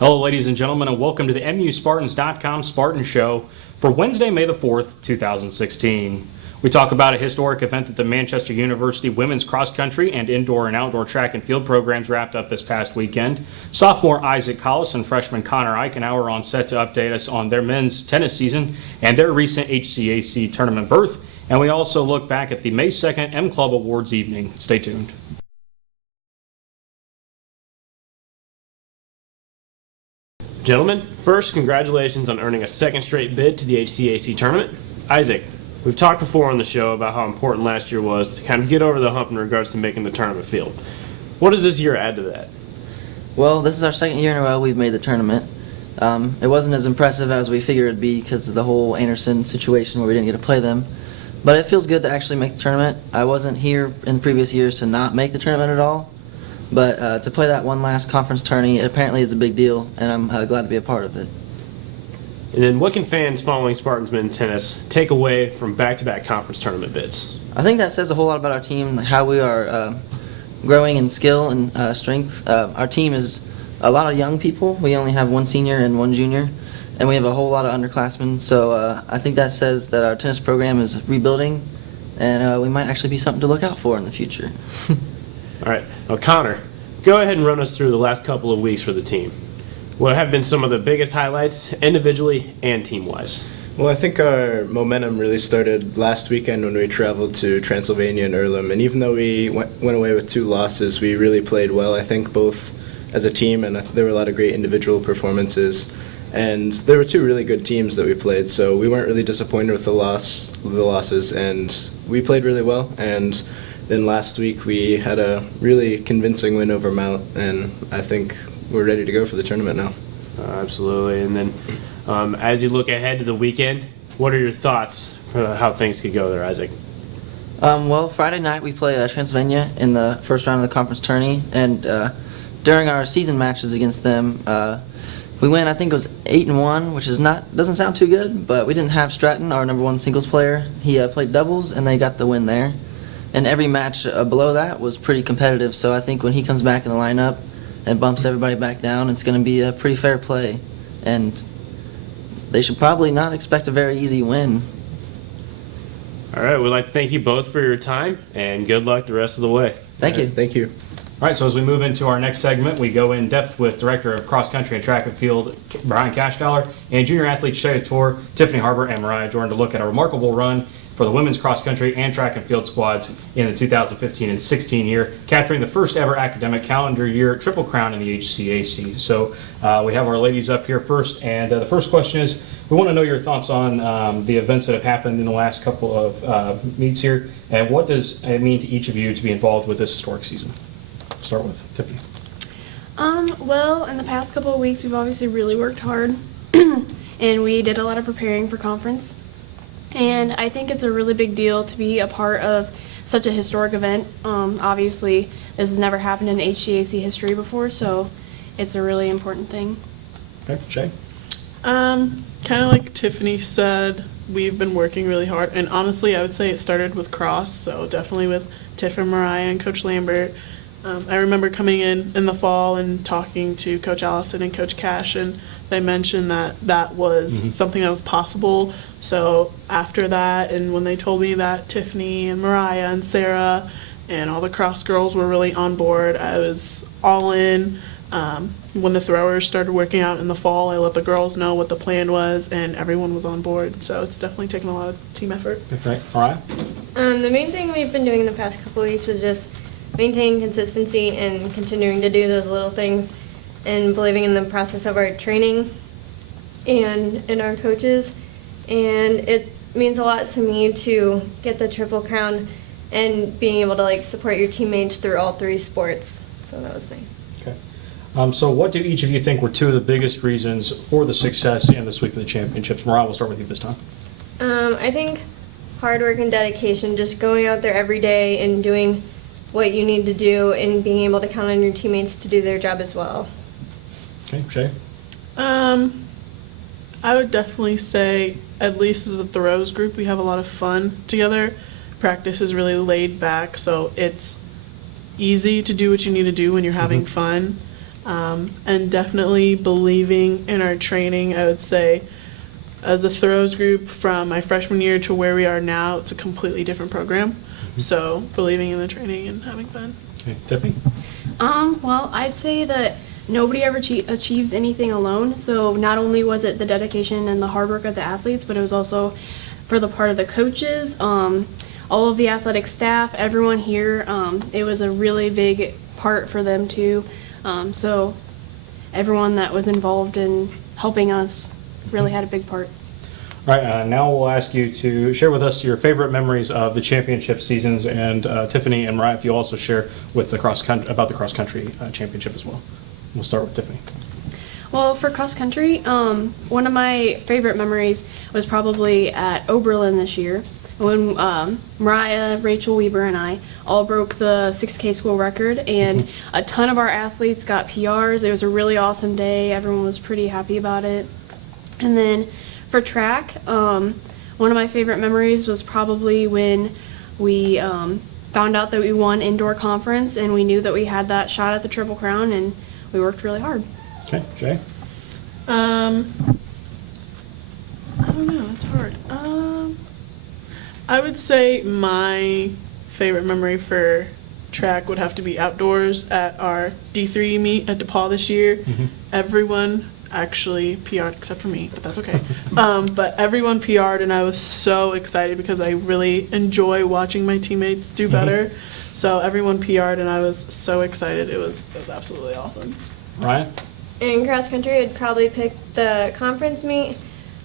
Hello, ladies and gentlemen, and welcome to the MUSpartans.com Spartan Show for Wednesday, May the 4th, 2016. We talk about a historic event that the Manchester University women's cross country and indoor and outdoor track and field programs wrapped up this past weekend. Sophomore Collis and freshman Connor Eichenauer are on set to update us on their men's tennis season and their recent HCAC tournament berth. And we also look back at the May 2nd M Club Awards evening. Stay tuned. Gentlemen, first, congratulations on earning a second straight bid to the HCAC tournament. Isaac, we've talked before on the show about how important last year was to kind of get over the hump in regards to making the tournament field. What does this year add to that? Well, this is our second year in a row we've made the tournament. It wasn't as impressive as we figured it'd be because of the whole Anderson situation where we didn't get to play them. But it feels good to actually make the tournament. I wasn't here in previous years to not make the tournament at all. But to play that one last conference tourney, it apparently is a big deal, and I'm glad to be a part of it. And then what can fans following Spartans men's tennis take away from back-to-back conference tournament bids? I think that says a whole lot about our team, how we are growing in skill and strength. Our team is a lot of young people. We only have one senior and one junior, and we have a whole lot of underclassmen. So I think that says that our tennis program is rebuilding, and we might actually be something to look out for in the future. All right. Now, Connor, go ahead and run us through the last couple of weeks for the team. What have been some of the biggest highlights individually and team-wise? Well, I think our momentum really started last weekend when we traveled to Transylvania and Earlham. And even though we went away with 2 losses, we really played well, I think, both as a team, and there were a lot of great individual performances. And there were 2 really good teams that we played, so we weren't really disappointed with the losses, and we played really well. And then last week we had a really convincing win over Mount, and I think we're ready to go for the tournament now. Absolutely. And then as you look ahead to the weekend, what are your thoughts for how things could go there, Isaac? Well, Friday night we play Transylvania in the first round of the conference tourney, and during our season matches against them, we went, I think it was 8-1, which is doesn't sound too good, but we didn't have Stratton, our #1 singles player. He played doubles, and they got the win there. And every match below that was pretty competitive, so I think when he comes back in the lineup and bumps everybody back down, it's going to be a pretty fair play. And they should probably not expect a very easy win. All right, we'd like to thank you both for your time, and good luck the rest of the way. Thank you. Thank you. All right, so as we move into our next segment, we go in depth with Director of Cross Country and Track and Field, Brian Cashdollar, and Junior Athlete Shea Tour, Tiffany Harbor, and Mariah Jordan to look at a remarkable run for the women's cross country and track and field squads in the 2015 and 16 year, capturing the first ever academic calendar year Triple Crown in the HCAC. So we have our ladies up here first, and the first question is, we want to know your thoughts on the events that have happened in the last couple of meets here, and what does it mean to each of you to be involved with this historic season? Start with Tiffany. Well, in the past couple of weeks, we've obviously really worked hard, and we did a lot of preparing for conference. And I think it's a really big deal to be a part of such a historic event. Obviously, this has never happened in HCAC history before, so it's a really important thing. Okay, Shay? Kind of like Tiffany said, we've been working really hard. And honestly, I would say it started with cross, so definitely with Tiff and Mariah and Coach Lambert. I remember coming in the fall and talking to Coach Allison and Coach Cash, and they mentioned that was something that was possible. So after that, and when they told me that Tiffany and Mariah and Sarah and all the cross girls were really on board, I was all in. When the throwers started working out in the fall, I let the girls know what the plan was, and everyone was on board. So it's definitely taken a lot of team effort. Okay, Mariah? The main thing we've been doing in the past couple of weeks was just maintaining consistency and continuing to do those little things and believing in the process of our training and in our coaches. And it means a lot to me to get the Triple Crown and being able to support your teammates through all 3 sports. So that was nice. Okay. So what do each of you think were 2 of the biggest reasons for the success in this week of the championships? Mariah, we'll start with you this time. I think hard work and dedication, just going out there every day and doing what you need to do and being able to count on your teammates to do their job as well. Okay, Shay? I would definitely say, at least as a throws group, we have a lot of fun together. Practice is really laid back, so it's easy to do what you need to do when you're having fun. and definitely believing in our training. I would say as a throws group from my freshman year to where we are now, it's a completely different program. So believing in the training and having fun. Okay, Tiffany? Well, I'd say that nobody ever achieves anything alone. So not only was it the dedication and the hard work of the athletes, but it was also for the part of the coaches, all of the athletic staff, everyone here. It was a really big part for them too. So everyone that was involved in helping us really had a big part. All right, now we'll ask you to share with us your favorite memories of the championship seasons, and Tiffany and Mariah, if you also share with the about the cross country championship as well. We'll start with Tiffany. Well, for cross country, one of my favorite memories was probably at Oberlin this year when Mariah, Rachel Weber, and I all broke the 6K school record, and a ton of our athletes got PRs. It was a really awesome day. Everyone was pretty happy about it. And then for track, one of my favorite memories was probably when we found out that we won indoor conference, and we knew that we had that shot at the Triple Crown, and we worked really hard. Okay, Jay? I don't know, it's hard. I would say my favorite memory for track would have to be outdoors at our D3 meet at DePaul this year. Everyone actually PR'd except for me, but that's okay. But everyone PR'd, and I was so excited because I really enjoy watching my teammates do better. So everyone PR'd, and I was so excited. It was absolutely awesome. Ryan? In cross country, I'd probably pick the conference meet,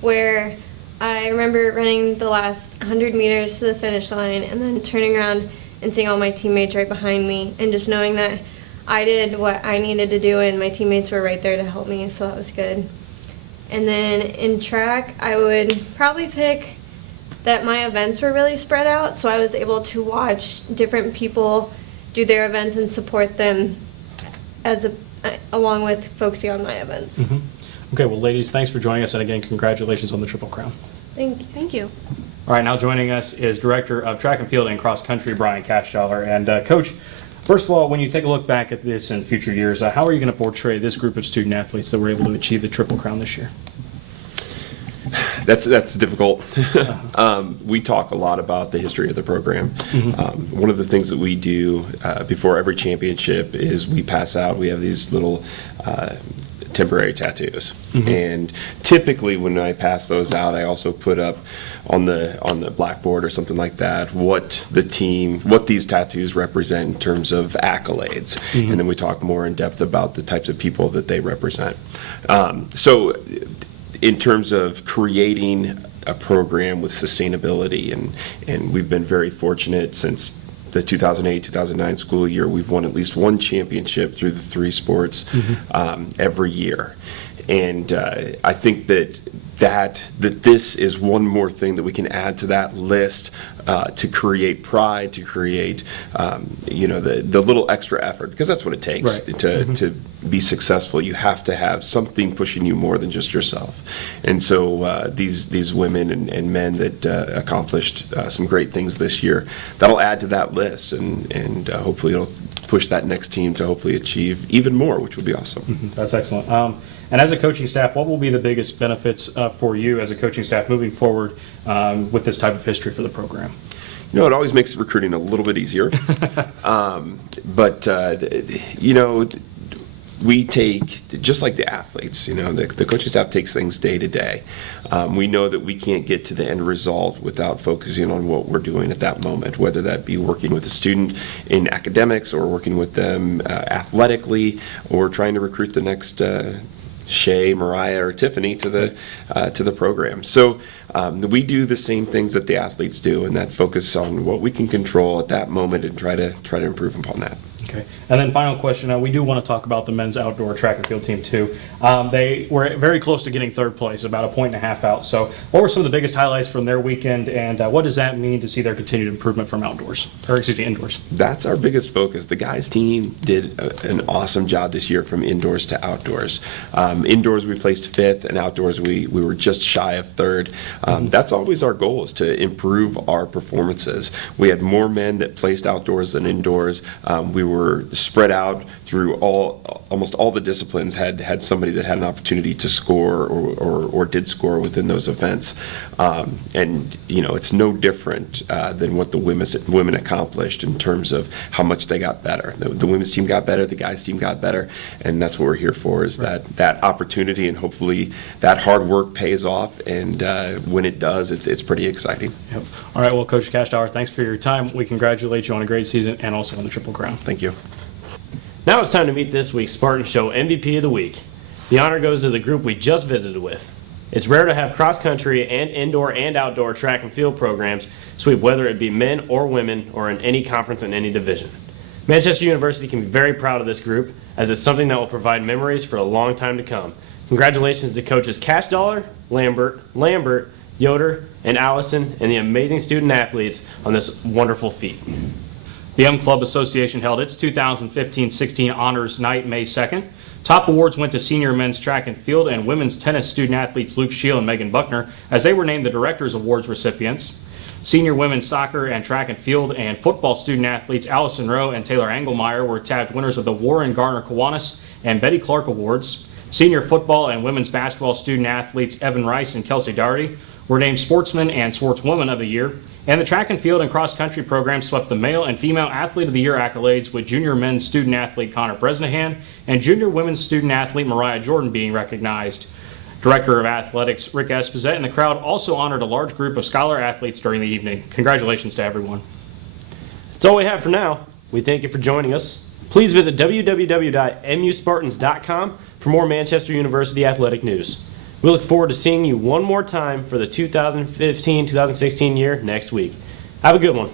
where I remember running the last 100 meters to the finish line and then turning around and seeing all my teammates right behind me, and just knowing that I did what I needed to do and my teammates were right there to help me, so that was good. And then in track, I would probably pick that my events were really spread out, so I was able to watch different people do their events and support them along with focusing on my events. Okay, well, ladies, thanks for joining us, and again, congratulations on the Triple Crown. Thank you. All right, now joining us is Director of Track and Field and Cross Country, Brian Cashdollar. And Coach, first of all, when you take a look back at this in future years, how are you going to portray this group of student athletes that were able to achieve the Triple Crown this year? That's difficult. We talk a lot about the history of the program. One of the things that we do before every championship is we pass out, we have these little temporary tattoos. And typically when I pass those out, I also put up on the blackboard or something like that what these tattoos represent in terms of accolades. And then we talk more in depth about the types of people that they represent. So in terms of creating a program with sustainability, and we've been very fortunate since the 2008-2009 school year, we've won at least one championship through the three sports every year. And I think that this is one more thing that we can add to that list to create pride, to create the little extra effort, because that's what it takes to be successful. You have to have something pushing you more than just yourself. And so these women and men that accomplished some great things this year, that'll add to that list, and hopefully it'll push that next team to hopefully achieve even more, which would be awesome. That's excellent. And as a coaching staff, what will be the biggest benefits for you as a coaching staff moving forward with this type of history for the program? You know, it always makes recruiting a little bit easier. We take, just like the athletes, the coaching staff takes things day to day. We know that we can't get to the end result without focusing on what we're doing at that moment, whether that be working with a student in academics or working with them athletically, or trying to recruit the next Shay, Mariah, or Tiffany to the program. So we do the same things that the athletes do, and that focus on what we can control at that moment and try to improve upon that. Okay. And then final question, we do want to talk about the men's outdoor track and field team too. They were very close to getting third place, about 1.5 points out. So what were some of the biggest highlights from their weekend, and what does that mean to see their continued improvement from indoors? That's our biggest focus. The guys team did an awesome job this year from indoors to outdoors. Indoors we placed 5th, and outdoors we were just shy of 3rd. That's always our goal, is to improve our performances. We had more men that placed outdoors than indoors. We were spread out through almost all the disciplines had somebody that had an opportunity to score or did score within those events. And it's no different than what the women accomplished in terms of how much they got better. The women's team got better, the guys' team got better, and that's what we're here for, is that opportunity, and hopefully that hard work pays off, and when it does, it's pretty exciting. Yep. All right, well, Coach Cashdauer, thanks for your time. We congratulate you on a great season and also on the Triple Crown. Thank you. Now it's time to meet this week's Spartan Show MVP of the week. The honor goes to the group we just visited with. It's rare to have cross-country and indoor and outdoor track and field programs sweep whether it be men or women or in any conference in any division. Manchester University can be very proud of this group, as it's something that will provide memories for a long time to come. Congratulations to coaches Cashdauer, Lambert, Yoder, and Allison, and the amazing student athletes on this wonderful feat. The M Club Association held its 2015-16 Honors Night May 2nd. Top awards went to senior men's track and field and women's tennis student athletes Luke Scheel and Megan Buckner, as they were named the Directors Awards recipients. Senior women's soccer and track and field and football student athletes Allison Rowe and Taylor Engelmeyer were tabbed winners of the Warren Garner Kiwanis and Betty Clark Awards. Senior football and women's basketball student athletes Evan Rice and Kelsey Doherty were named Sportsman and Sportswoman of the Year. And the track and field and cross-country program swept the Male and Female Athlete of the Year accolades, with junior men's student athlete Connor Bresnahan and junior women's student athlete Mariah Jordan being recognized. Director of Athletics Rick Esposette and the crowd also honored a large group of scholar athletes during the evening. Congratulations to everyone. That's all we have for now. We thank you for joining us. Please visit www.muspartans.com for more Manchester University athletic news. We look forward to seeing you one more time for the 2015-2016 year next week. Have a good one.